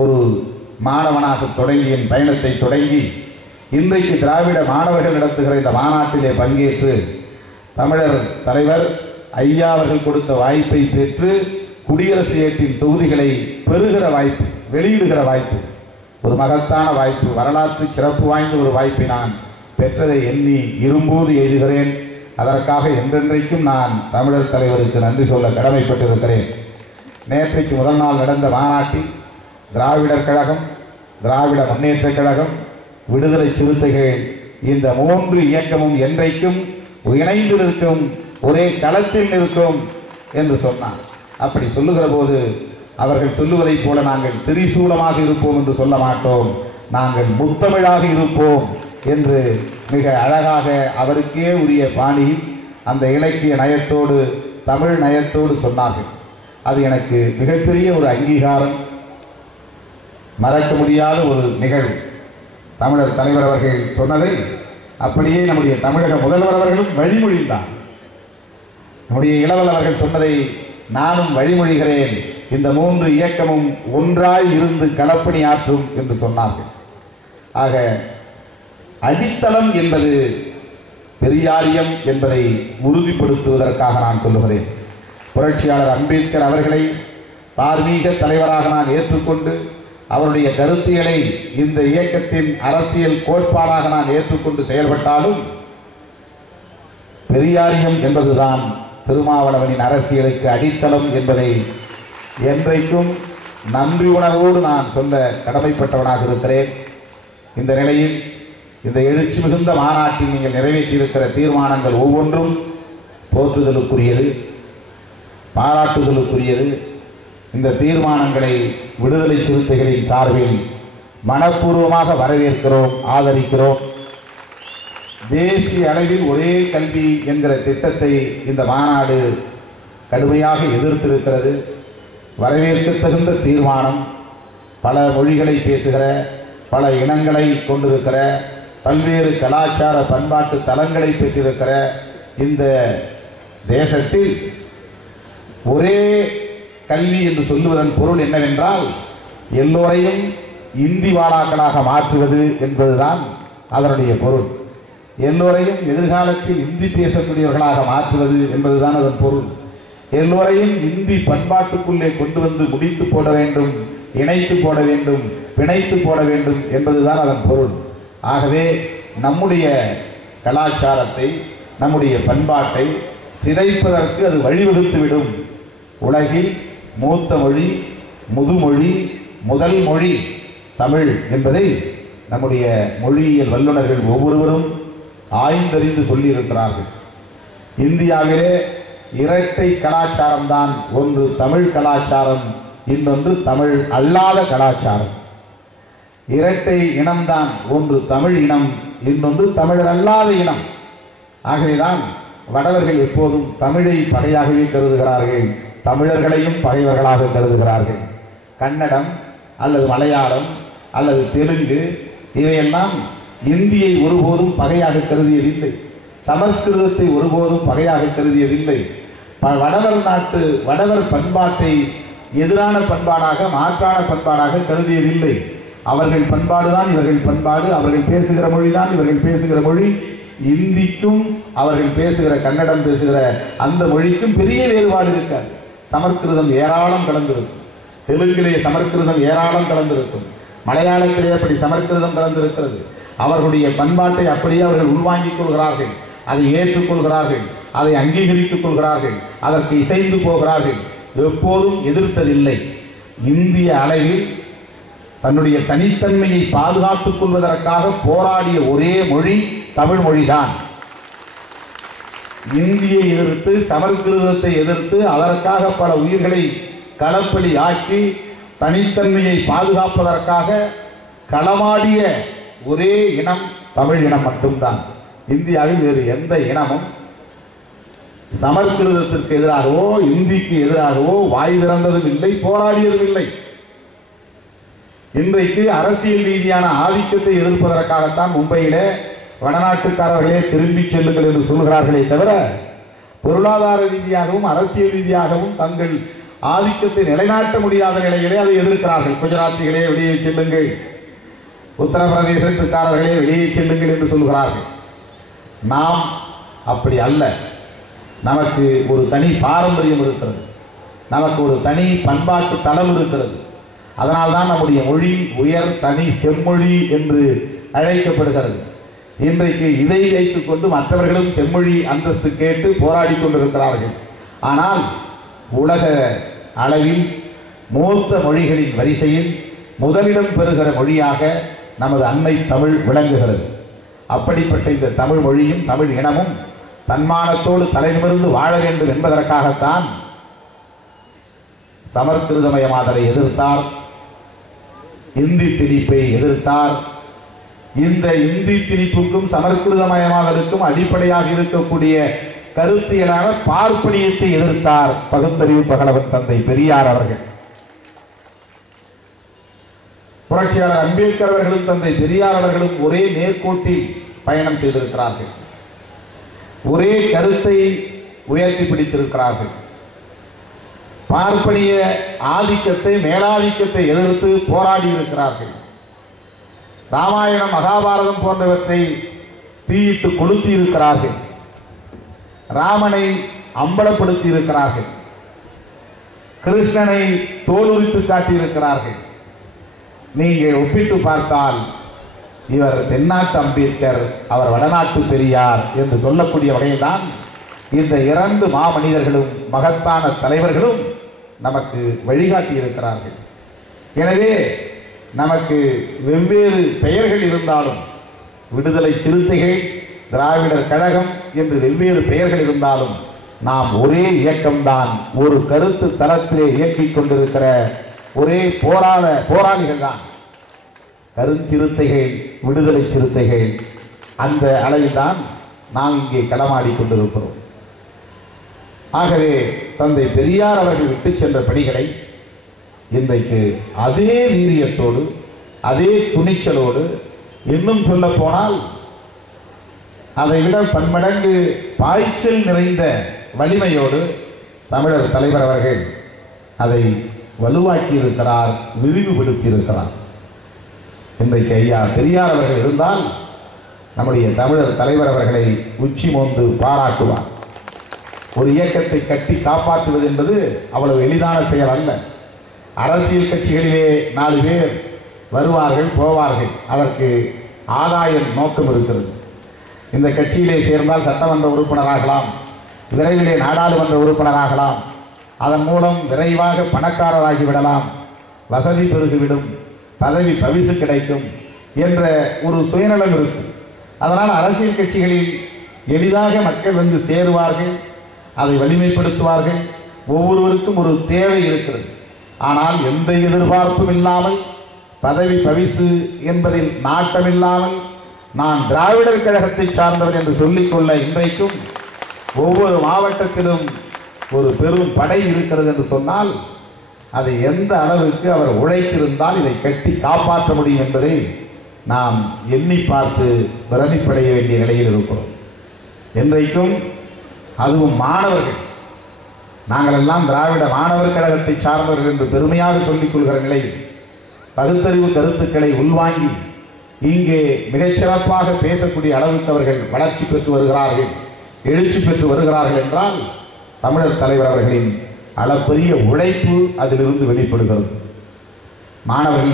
ஒரு மாணவனாக தொடங்கி என் பயணத்தை தொடங்கி இன்றைக்கு திராவிட மாணவர்கள் நடத்துகிற இந்த மாநாட்டிலே பங்கேற்று தமிழர் தலைவர் ஐயா அவர்கள் கொடுத்த வாய்ப்பை பெற்று குடியரசு ஏற்றின் தொகுதிகளை பெறுகிற வாய்ப்பு, வெளியிடுகிற வாய்ப்பு, ஒரு மகத்தான வாய்ப்பு, வரலாற்று சிறப்பு வாய்ந்த ஒரு வாய்ப்பை நான் பெற்றதை எண்ணி இரும்போது எழுதுகிறேன். அதற்காக என்றென்றைக்கும் நான் தமிழர் தலைவருக்கு நன்றி சொல்ல கடமைப்பட்டிருக்கிறேன். நேற்றைக்கு முதல் நாள் நடந்த மாநாட்டில் திராவிடர் கழகம், திராவிட முன்னேற்றக் கழகம், விடுதலை சிறுத்தைகள் இந்த 3 இயக்கமும் என்றைக்கும் இணைந்து நிற்கும், ஒரே களத்தில் நிற்கும் என்று சொன்னார். அப்படி சொல்லுகிற போது அவர்கள் சொல்லுவதைப் போல நாங்கள் திரிசூலமாக இருப்போம் என்று சொல்ல மாட்டோம், நாங்கள் முத்தமிழாக இருப்போம் என்று மிக அழகாக அவருக்கே உரிய பாணியில் அந்த இலக்கிய நயத்தோடு தமிழ் நயத்தோடு சொன்னார்கள். அது எனக்கு மிகப்பெரிய ஒரு அங்கீகாரம், மறக்க முடியாத ஒரு நிகழ்வு. தமிழர் தலைவர் அவர்கள் சொன்னதை அப்படியே நம்முடைய தமிழக முதல்வர் அவர்களும் வழிமொழிந்தார். நம்முடைய இளவல் அவர்கள் சொன்னதை நானும் வழிமொழிகிறேன், இந்த 3 இயக்கமும் ஒன்றாய் இருந்து களப்பணி ஆற்றும் என்று சொன்னார்கள். ஆக அடித்தளம் என்பது பெரியாரியம் என்பதை உறுதிப்படுத்துவதற்காக நான் சொல்லுகிறேன். புரட்சியாளர் அம்பேத்கர் அவர்களை தார்மீக தலைவராக நான் ஏற்றுக்கொண்டு அவருடைய கருத்துக்களை இந்த இயக்கத்தின் அரசியல் கோட்பாடாக நான் ஏற்றுக்கொண்டு செயல்பட்டாலும் பெரியாரியம் என்பதுதான் திருமாவளவனின் அரசியலுக்கு அடித்தளம் என்பதை என்றைக்கும் நன்றி உணர்வோடு நான் சொல்ல கடமைப்பட்டவனாக இருக்கிறேன். இந்த நிலையில் இந்த எழுச்சி மிகுந்த மாநாட்டில் நீங்கள் நிறைவேற்றியிருக்கிற தீர்மானங்கள் ஒவ்வொன்றும் போற்றுதலுக்குரியது, பாராட்டுதலுக்குரியது. இந்த தீர்மானங்களை விடுதலை சிறுத்தைகளின் சார்பில் மனப்பூர்வமாக வரவேற்கிறோம், ஆதரிக்கிறோம். தேசிய அளவில் ஒரே கல்வி என்கிற திட்டத்தை இந்த மாநாடு கடுமையாக எதிர்த்திருக்கிறது. வரவேற்கத்தகுந்த தீர்மானம். பல மொழிகளை பேசுகிற, பல இனங்களை கொண்டிருக்கிற, பல்வேறு கலாச்சார பண்பாட்டு தலங்களை பெற்றிருக்கிற இந்த தேசத்தில் ஒரே கல்வி என்று சொல்லுவதன் பொருள் என்னவென்றால் எல்லோரையும் இந்தி வாழாக்களாக மாற்றுவது என்பதுதான் அதனுடைய பொருள். எல்லோரையும் எதிர்காலத்தில் இந்தி பேசக்கூடியவர்களாக மாற்றுவது என்பதுதான் அதன் பொருள். எல்லோரையும் இந்தி பண்பாட்டுக்குள்ளே கொண்டு வந்து முடித்து போட வேண்டும், இணைத்து போட வேண்டும், பிணைத்து போட வேண்டும் என்பதுதான் அதன் பொருள். ஆகவே நம்முடைய கலாச்சாரத்தை, நம்முடைய பண்பாட்டை சிதைப்பதற்கு அது வழிவகுத்துவிடும். உலகில் மூத்த மொழி, முதுமொழி, முதல் மொழி தமிழ் என்பதை நம்முடைய மொழியியல் வல்லுநர்கள் ஒவ்வொருவரும் ஆய்ந்தறிந்து சொல்லியிருக்கிறார்கள். இந்தியாவிலே இரட்டை கலாச்சாரம்தான், ஒன்று தமிழ் கலாச்சாரம், இன்னொன்று தமிழ் அல்லாத கலாச்சாரம். இரட்டை இனம்தான், ஒன்று தமிழ் இனம், இன்னொன்று தமிழர் அல்லாத இனம். ஆகவேதான் வடவர்கள் எப்போதும் தமிழை பகையாகவே கருதுகிறார்கள், தமிழர்களையும் பகைவர்களாக கருதுகிறார்கள். கன்னடம் அல்லது மலையாளம் அல்லது தெலுங்கு இவையெல்லாம் இந்தியை ஒருபோதும் பகையாக கருதியதில்லை, சமஸ்கிருதத்தை ஒருபோதும் பகையாக கருதியதில்லை. வடவர் பண்பாட்டை எதிரான பண்பாடாக, மாற்றான பண்பாடாக கருதியதில்லை. அவர்கள் பண்பாடுதான் இவர்கள் பண்பாடு, அவர்கள் பேசுகிற மொழிதான் இவர்கள் பேசுகிற மொழி. இந்திக்கும் அவர்கள் பேசுகிற கன்னடம் பேசுகிற அந்த மொழிக்கும் பெரிய வேறுபாடு இருக்காது. சமஸ்கிருதம் ஏராளம் கலந்திருக்கும், தெலுங்கிலே சமஸ்கிருதம் ஏராளம் கலந்திருக்கும், மலையாளத்திலே அப்படி சமஸ்கிருதம் கலந்திருக்கிறது. அவர்களுடைய பண்பாட்டை அப்படியே அவர்கள் உள்வாங்கிக் கொள்கிறார்கள், அதை ஏற்றுக்கொள்கிறார்கள், அதை அங்கீகரித்துக் கொள்கிறார்கள், அதற்கு இசைந்து போகிறார்கள். எப்போதும் எதிர்த்ததில்லை. இந்திய அளவில் தன்னுடைய தனித்தன்மையை பாதுகாத்துக் கொள்வதற்காக போராடிய ஒரே மொழி தமிழ் மொழிதான். இந்தியை எதிர்த்து, சமஸ்கிருதத்தை எதிர்த்து, அதற்காக பல உயிர்களை களப்பலி ஆக்கி தனித்தன்மையை பாதுகாப்பதற்காக களமாடிய ஒரே இனம் தமிழ் இனம் மட்டும்தான். இந்தியாவில் வேறு எந்த இனமும் சமஸ்கிருதத்திற்கு எதிராகவோ இந்திக்கு எதிராகவோ வாய் திறந்ததும் இல்லை, போராடியதும் இல்லை. இன்றைக்கு அரசியல் ரீதியான ஆதிக்கத்தை எதிர்ப்பதற்காகத்தான் மும்பையில வடநாட்டுக்காரர்களே திரும்பி செல்லுங்கள் என்று சொல்கிறார்களே தவிர, பொருளாதார ரீதியாகவும் அரசியல் ரீதியாகவும் தங்கள் ஆதிக்கத்தை நிலைநாட்ட முடியாத நிலையிலே அதை எதிர்க்கிறார்கள். குஜராத்திகளே வெளியே செல்லுங்கள், உத்தரப்பிரதேசத்துக்காரர்களே வெளியே செல்லுங்கள் என்று சொல்கிறார்கள். நாம் அப்படி அல்ல. நமக்கு ஒரு தனி பாரம்பரியம் இருக்கிறது, நமக்கு ஒரு தனி பண்பாட்டு தளம் இருக்கிறது. அதனால்தான் நம்முடைய மொழி உயர் தனி செம்மொழி என்று அழைக்கப்படுகிறது. இன்றைக்கு இதை வைத்துக் கொண்டு மற்றவர்களும் செம்மொழி அந்தஸ்து கேட்டு போராடி கொண்டிருக்கிறார்கள். ஆனால் உலக அளவில் மூத்த மொழிகளின் வரிசையில் முதலிடம் பெறுகிற மொழியாக நமது அன்னை தமிழ் விளங்குகிறது. அப்படிப்பட்ட இந்த தமிழ் மொழியும் தமிழ் இனமும் தன்மானத்தோடு தலைநிமிர்ந்து வாழ வேண்டும் என்பதற்காகத்தான் சமஸ்கிருதமயமாதலை எதிர்த்தார், இந்தி திணிப்பை எதிர்த்தார். இந்த இந்தி திணிப்புக்கும் சமஸ்கிருதமயமாதலுக்கும் அடிப்படையாக இருக்கக்கூடிய கருத்தியலான பார்ப்பனியத்தை எதிர்த்தார் பகுத்தறிவு பகலவன் தந்தை பெரியார் அவர்கள். புரட்சியாளர் அம்பேத்கர் அவர்களும் தந்தை பெரியார் அவர்களும் ஒரே நேர்கோட்டில் பயணம் செய்திருக்கிறார்கள், ஒரே கருத்தை உயர்த்தி பிடித்திருக்கிறார்கள். பார்ப்பனிய ஆதிக்கத்தை மேலாதிக்கத்தை எதிர்த்து போராடி இருக்கிறார்கள். ராமாயணம் மகாபாரதம் போன்றவற்றை தீயிட்டு கொளுத்தி இருக்கிறார்கள். ராமனை அம்பலப்படுத்தி இருக்கிறார்கள். கிருஷ்ணனை தோலுரித்து காட்டியிருக்கிறார்கள். நீங்கள் ஒப்பிட்டு பார்த்தால் இவர் தென்னாட்டு அம்பேத்கர், அவர் வடநாட்டு பெரியார் என்று சொல்லக்கூடிய வகையில்தான் இந்த இரண்டு மாமனிதர்களும் மகத்தான தலைவர்களும் நமக்கு வழிகாட்டி இருக்கிறார்கள். எனவே நமக்கு வெவ்வேறு பெயர்கள் இருந்தாலும், விடுதலை சிறுத்தைகள், திராவிடர் கழகம் என்று வெவ்வேறு பெயர்கள் இருந்தாலும் நாம் ஒரே இயக்கம்தான், ஒரு கருத்து தளத்திலே இயக்கிக் கொண்டிருக்கிற ஒரே போராளிகள் தான். கருஞ்சிறுத்தைகள், விடுதலை சிறுத்தைகள், அந்த அளவில்தான் நாம் இங்கே களமாடி கொண்டிருக்கிறோம். ஆகவே தந்தை பெரியார் அவர்கள் விட்டு சென்ற பணிகளை இன்றைக்கு அதே வீரியத்தோடு, அதே துணிச்சலோடு, இன்னும் சொல்ல போனால் அதைவிட பன்மடங்கு பாய்ச்சல் நிறைந்த வலிமையோடு தமிழர் தலைவர் அவர்கள் அதை வலுவாக்கி இருக்கிறார், விரிவுபடுத்தி இருக்கிறார். இன்றைக்கு ஐயா பெரியார் அவர்கள் இருந்தால் நம்முடைய தமிழர் தலைவர் அவர்களை உச்சி மோந்து பாராட்டுவார். ஒரு இயக்கத்தை கட்டி காப்பாற்றுவது என்பது அவ்வளவு எளிதான செயல் அல்ல. அரசியல் கட்சிகளிலே 4 பேர் வருவார்கள், போவார்கள், அதற்கு ஆதாயம் நோக்கம் இருக்கிறது. இந்த கட்சியிலே சேர்ந்தால் சட்டமன்ற உறுப்பினராகலாம், விரைவிலே நாடாளுமன்ற உறுப்பினராகலாம், அதன் மூலம் விரைவாக பணக்காரராகிவிடலாம், வசதி பெருகிவிடும், பதவி பரிசு கிடைக்கும் என்ற ஒரு சுயநலம் இருக்கும். அதனால் அரசியல் கட்சிகளில் எளிதாக மக்கள் வந்து சேருவார்கள், அதை வலிமைப்படுத்துவார்கள். ஒவ்வொருவருக்கும் ஒரு தேவை இருக்கிறது. ஆனால் எந்த எதிர்பார்ப்பும் இல்லாமல், பதவி பரிசு என்பதில் நாட்டமில்லாமல், நான் திராவிடர் கழகத்தை சார்ந்தவர் என்று சொல்லிக்கொள்ள இன்றைக்கும் ஒவ்வொரு மாவட்டத்திலும் ஒரு பெரும் படை இருக்கிறது என்று சொன்னால் அதை எந்த அளவுக்கு அவர் உழைத்திருந்தால் இதை கட்டி காப்பாற்ற முடியும் என்பதை நாம் எண்ணி பார்த்து பிரமிப்படைய வேண்டிய நிலையில் இருக்கிறோம். இன்றைக்கும் அதுவும் மாணவர்கள், நாங்கள் எல்லாம் திராவிட மாணவர் கழகத்தை சார்ந்தவர்கள் என்று பெருமையாக சொல்லிக் கொள்கிற நிலையில் பகுத்தறிவு கருத்துக்களை உள்வாங்கி இங்கே மிகச்சிறப்பாக பேசக்கூடிய அளவுக்கு அவர்கள் வளர்ச்சி பெற்று வருகிறார்கள், எழுச்சி பெற்று வருகிறார்கள் என்றால் தமிழர் தலைவர் அவர்களின் அளப்பரிய உழைப்பு அதிலிருந்து வெளிப்படுகிறது. மாணவர்கள்